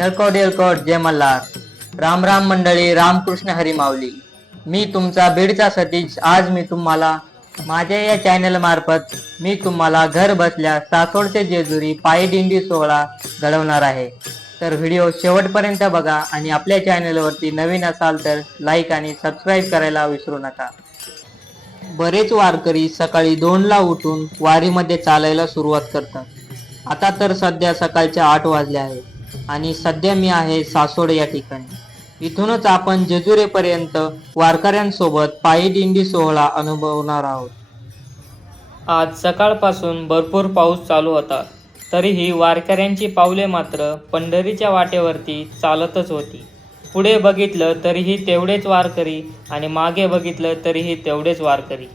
येळकोट येळकोट जय मल्हार. राम राम मंडळी रामकृष्ण हरी माऊली. मी तुमचा बीडचा सतीश. आज मी तुम्हाला माझ्या या चॅनल मार्फत मी तुम्हाला घर बसल्या सासोडचे जेजुरी पायी दिंडी सोहळा घडवणार आहे. तर व्हिडिओ शेवटपर्यंत बघा आणि आपल्या चॅनलवरती नवीन असाल तर लाईक आणि सबस्क्राईब करायला विसरू नका. बरेच वारकरी सकाळी दोनला उठून वारीमध्ये चालायला सुरुवात करतात. आता तर सध्या सकाळच्या आठ वाजले आहेत. आणि सध्या मी आहे सासोड या ठिकाणी. इथूनच आपण जेजुरेपर्यंत वारकऱ्यांसोबत पायी दिंडी सोहळा अनुभवणार आहोत. आज सकाळपासून भरपूर पाऊस चालू होता. तरीही वारकऱ्यांची पावले मात्र पंढरीच्या वाटेवरती चालतच होती. पुढे बघितलं तरीही तेवढेच वारकरी आणि मागे बघितलं तरीही तेवढेच वारकरी.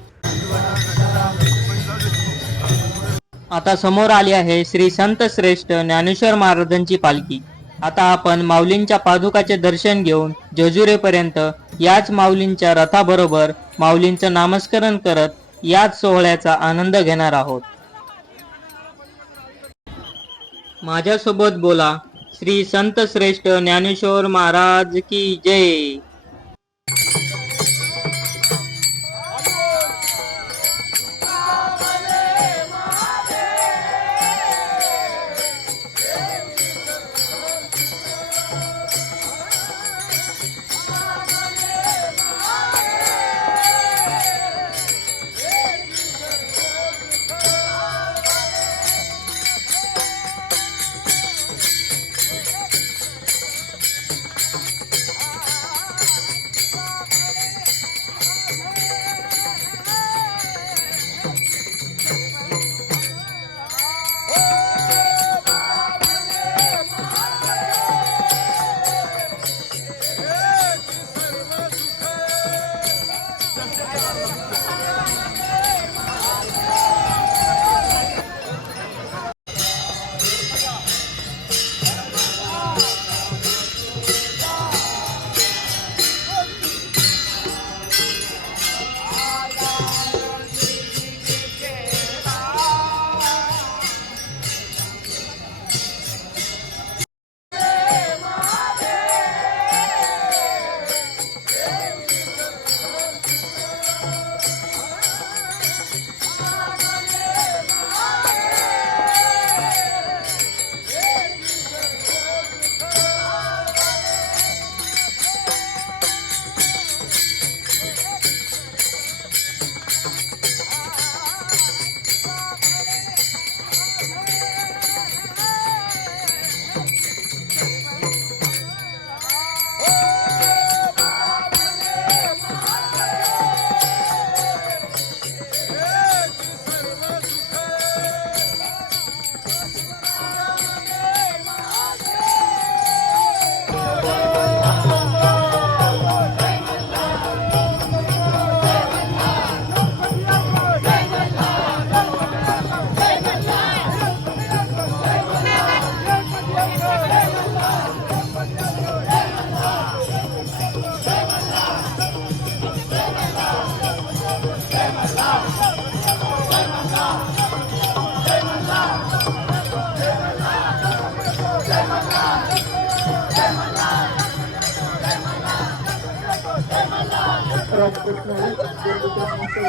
आता समोर आली आहे श्री संत श्रेष्ठ ज्ञानेश्वर महाराजांची पालखी. आता आपण माऊलींच्या पादुकाचे दर्शन घेऊन जेजुरीपर्यंत याच माऊलींच्या रथाबरोबर माऊलींचं नामस्मरण करत याच सोहळ्याचा आनंद घेणार आहोत. माझ्यासोबत बोला श्री संत श्रेष्ठ ज्ञानेश्वर महाराज की जय.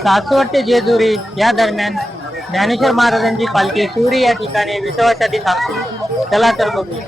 सासवड ते जेजुरी या दरम्यान ज्ञानेश्वर महाराजांची पालखी सुरी या ठिकाणी विश्वासाठी थांबते. चला तर बघू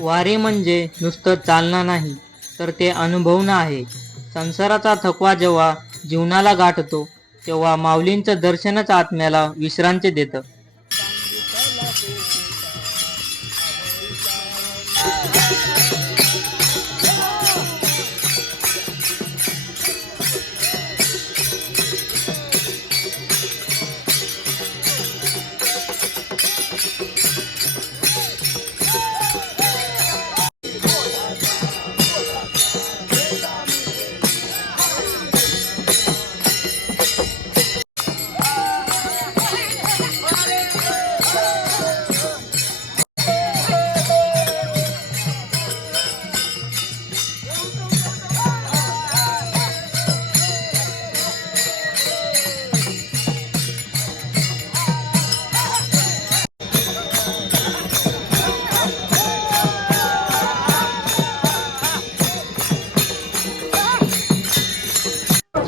वारी म्हणजे नुसतं चालणं नाही तर ते अनुभवणं आहे. संसाराचा थकवा जेव्हा जीवनाला गाठतो तेव्हा माऊलींचं दर्शनच आत्म्याला विश्रांती देतं.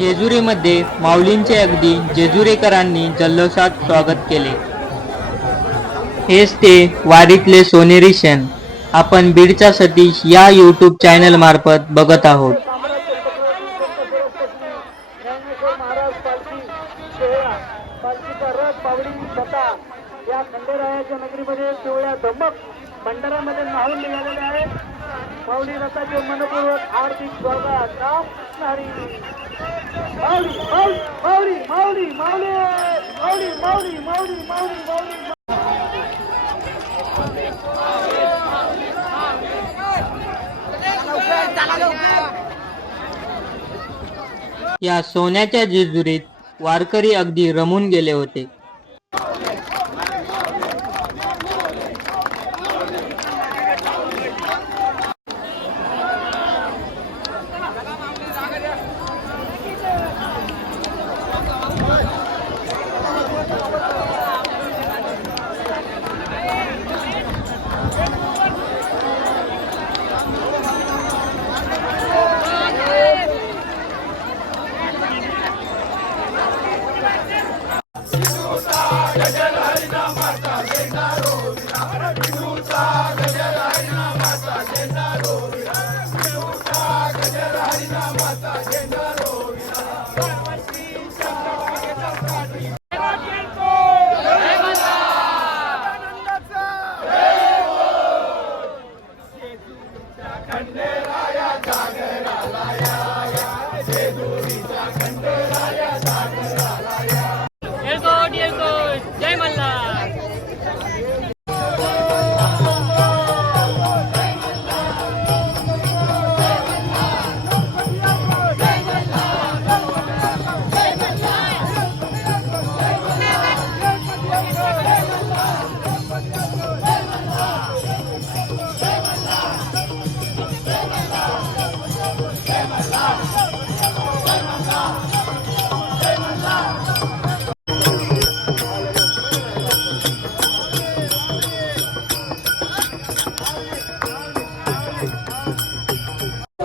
जेजुरीमध्ये माऊलींचे अगदी जेजुरीकरांनी जल्लोषात स्वागत केले. हेच ते वारीतले सोनेरी क्षण आपण बीडचा सतीश या यूट्यूब चॅनल मार्फत बघत आहोत. या सोन्याच्या जेजुरीत वारकरी अगदी रमून गेले होते Hasta llenarlo.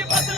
ಪ್ರತಿಭಟನೆ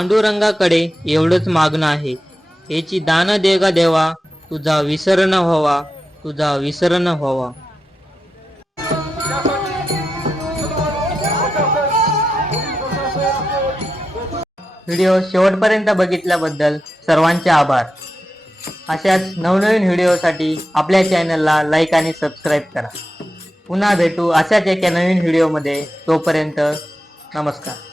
पांडुरंगाकडे एवढंच मागणं आहे. याची दान देगा देवा तुझा विसरण व्हावा तुझा विसरण व्हावा. व्हिडिओ शेवटपर्यंत बघितल्याबद्दल सर्वांचे आभार. अशाच नवनवीन व्हिडिओसाठी आपल्या चॅनलला लाईक आणि सबस्क्राईब करा. पुन्हा भेटू अशाच एका नवीन व्हिडिओमध्ये. तोपर्यंत नमस्कार.